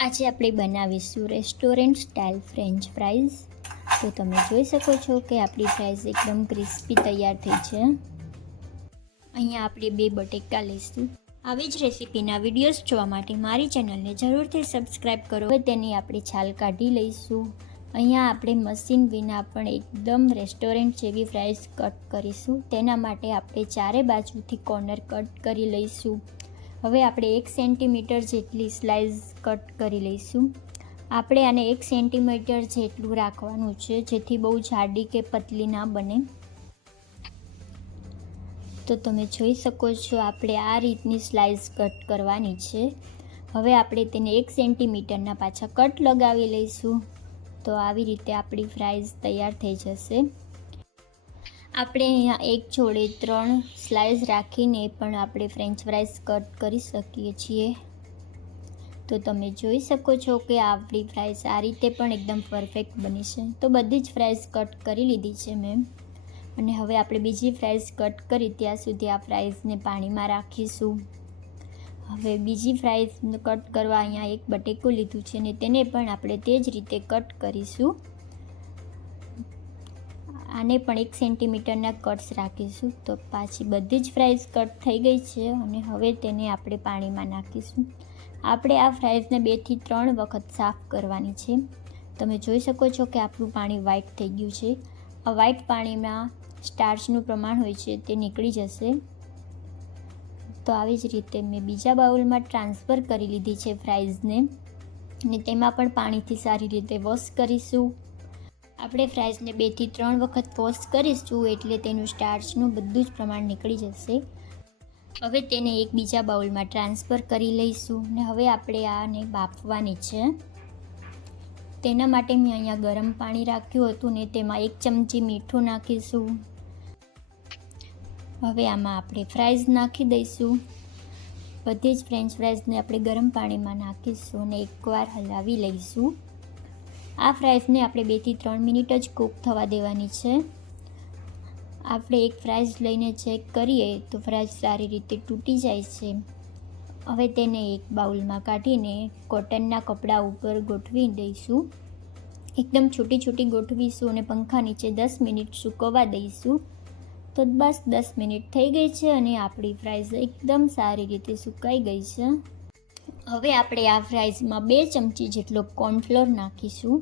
આજે આપણે બનાવીશું રેસ્ટોરન્ટ સ્ટાઇલ ફ્રેન્ચ ફ્રાઈઝ। તો તમે જોઈ શકો છો કે આપણી ફ્રાઈઝ એકદમ ક્રિસ્પી તૈયાર થઈ છે। અહીંયા આપણે 2 બટેકા લઈશું। આવી જ રેસીપીના વિડીયોઝ જોવા માટે મારી ચેનલને જરૂરથી સબસ્ક્રાઈબ કરો। હવે તેની આપણે છાલ કાઢી લઈશું। અહીંયા આપણે મશીન વિના પણ એકદમ રેસ્ટોરન્ટ જેવી ફ્રાઈઝ કટ કરીશું। તેના માટે આપણે ચારે બાજુથી કોર્નર કટ કરી લઈશું। હવે આપણે 1 સેન્ટીમીટર જેટલી સ્લાઇસ કટ કરી લઈશું। આપણે આને 1 સેન્ટીમીટર જેટલું રાખવાનું છે, જેથી બહુ જાડી કે પતલી ના બને। તો તમે જોઈ શકો છો આપણે આ રીતની સ્લાઇસ કટ કરવાની છે। હવે આપણે તેને 1 સેન્ટીમીટરના પાછા કટ લગાવી લઈશું। તો આવી રીતે આપણી ફ્રાઈઝ તૈયાર થઈ જશે। આપણે અહીંયા 1 જોડે 3 સ્લાઇસ રાખીને પણ આપણે ફ્રેન્ચ ફ્રાઈઝ કટ કરી શકીએ છીએ। તો તમે જોઈ શકો છો કે આપણી ફ્રાઈઝ આ રીતે પણ એકદમ પરફેક્ટ બની છે। તો બધી જ ફ્રાઈઝ કટ કરી લીધી છે મેં, અને હવે આપણે બીજી ફ્રાઈઝ કટ કરી ત્યાં સુધી આ ફ્રાઈઝને પાણીમાં રાખીશું। હવે બીજી ફ્રાઈઝ કટ કરવા અહીંયા 1 બટેકું લીધું છે, અને તેને પણ આપણે તે જ રીતે કટ કરીશું। આને પણ 1 સેન્ટીમીટરના કટ્સ રાખીશું। તો પાછી બધી જ ફ્રાઈઝ કટ થઈ ગઈ છે, અને હવે તેને આપણે પાણીમાં નાખીશું। આપણે આ ફ્રાઈઝને 2 થી 3 વખત સાફ કરવાની છે। તમે જોઈ શકો છો કે આપણું પાણી વ્હાઈટ થઈ ગયું છે। આ વ્હાઈટ પાણીમાં સ્ટાર્ચનું પ્રમાણ હોય છે તે નીકળી જશે। તો આવી જ રીતે મેં બીજા બાઉલમાં ટ્રાન્સફર કરી લીધી છે ફ્રાઈઝને, અને તેમાં પણ પાણીથી સારી રીતે વોશ કરીશું। આપણે ફ્રાઈઝને 2 થી 3 વખત વોશ કરીશું, એટલે તેનું સ્ટાર્ચનું બધું જ પ્રમાણ નીકળી જશે। હવે તેને એક બીજા બાઉલમાં ટ્રાન્સફર કરી લઈશું, ને હવે આપણે આને બાફવાની છે। તેના માટે મેં અહીંયા ગરમ પાણી રાખ્યું હતું, ને તેમાં 1 ચમચી મીઠું નાખીશું। હવે આમાં આપણે ફ્રાઈઝ નાખી દઈશું। બધી જ ફ્રેન્ચ ફ્રાઈઝને આપણે ગરમ પાણીમાં નાખીશું અને એકવાર હલાવી લઈશું। આ ફ્રાઈઝને આપણે 2 થી 3 મિનિટ જ કૂક થવા દેવાની છે। આપણે એક ફ્રાઈઝ લઈને ચેક કરીએ તો ફ્રાઈઝ સારી રીતે તૂટી જાય છે। હવે તેને એક બાઉલમાં કાઢીને કોટનના કપડા ઉપર ગોઠવી દઈશું। એકદમ છૂટી છૂટી ગોઠવીશું અને પંખા નીચે 10 મિનિટ સૂકવવા દઈશું। તો બસ 10 મિનિટ થઈ ગઈ છે, અને આપણી ફ્રાઈઝ એકદમ સારી રીતે સુકાઈ ગઈ છે। હવે આપણે આ ફ્રાઈઝમાં 2 ચમચી જેટલો કોર્નફ્લોર નાખીશું,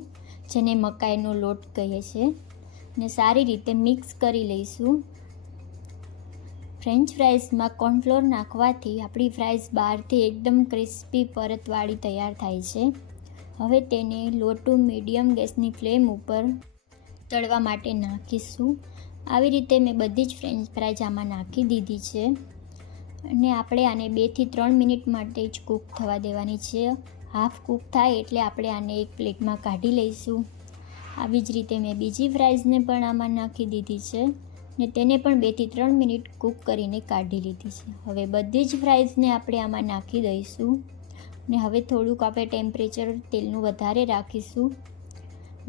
જેને મકાઈનો લોટ કહે છે, ને સારી રીતે મિક્સ કરી લઈશું। ફ્રેન્ચ ફ્રાઈઝમાં કોર્નફ્લોર નાખવાથી આપણી ફ્રાઈઝ બહારથી એકદમ ક્રિસ્પી પરતવાળી તૈયાર થાય છે। હવે તેને લો ટુ મીડિયમ ગેસની ફ્લેમ ઉપર તળવા માટે નાખીશું। આવી રીતે મેં બધી જ ફ્રેન્ચ ફ્રાઈઝ આમાં નાખી દીધી છે, અને આપણે આને 2 થી 3 મિનિટ માટે જ કૂક થવા દેવાની છે। હાફ કૂક થાય એટલે આપણે આને એક પ્લેટમાં કાઢી લઈશું। આવી જ રીતે મેં બીજી ફ્રાઈઝને પણ આમાં નાખી દીધી છે, ને તેને પણ 2 થી 3 મિનિટ કૂક કરીને કાઢી લીધી છે। હવે બધી જ ફ્રાઈઝને આપણે આમાં નાખી દઈશું, ને હવે થોડુંક આપણે ટેમ્પરેચર તેલનું વધારે રાખીશું,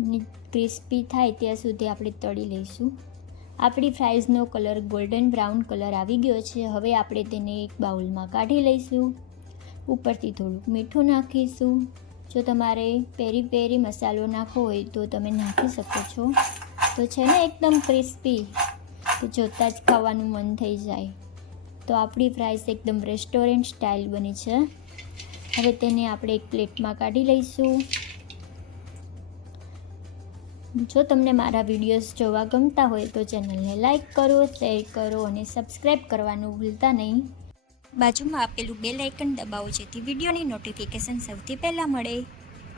ને ક્રિસ્પી થાય ત્યાં સુધી આપણે તળી લઈશું। આપણી ફ્રાઈઝનો કલર ગોલ્ડન બ્રાઉન કલર આવી ગયો છે। હવે આપણે તેને એક બાઉલમાં કાઢી લઈશું। ઉપરથી થોડુંક મીઠું નાખીશું। જો તમારે પેરી પેરી મસાલો નાખવો હોય તો તમે નાખી શકો છો। તો છે ને એકદમ ક્રિસ્પી, તો જોતાં જ ખાવાનું મન થઈ જાય। તો આપણી ફ્રાઈઝ એકદમ રેસ્ટોરન્ટ સ્ટાઇલ બની છે। હવે તેને આપણે એક પ્લેટમાં કાઢી લઈશું। જો તમને મારા વિડીયોઝ જોવા ગમતા હોય તો ચેનલને લાઈક કરો, શેર કરો અને સબસ્ક્રાઈબ કરવાનું ભૂલતા નહીં। બાજુમાં આપેલું બેલ આઇકન દબાવો, જેથી વિડીયોની નોટિફિકેશન સૌથી પહેલાં મળે।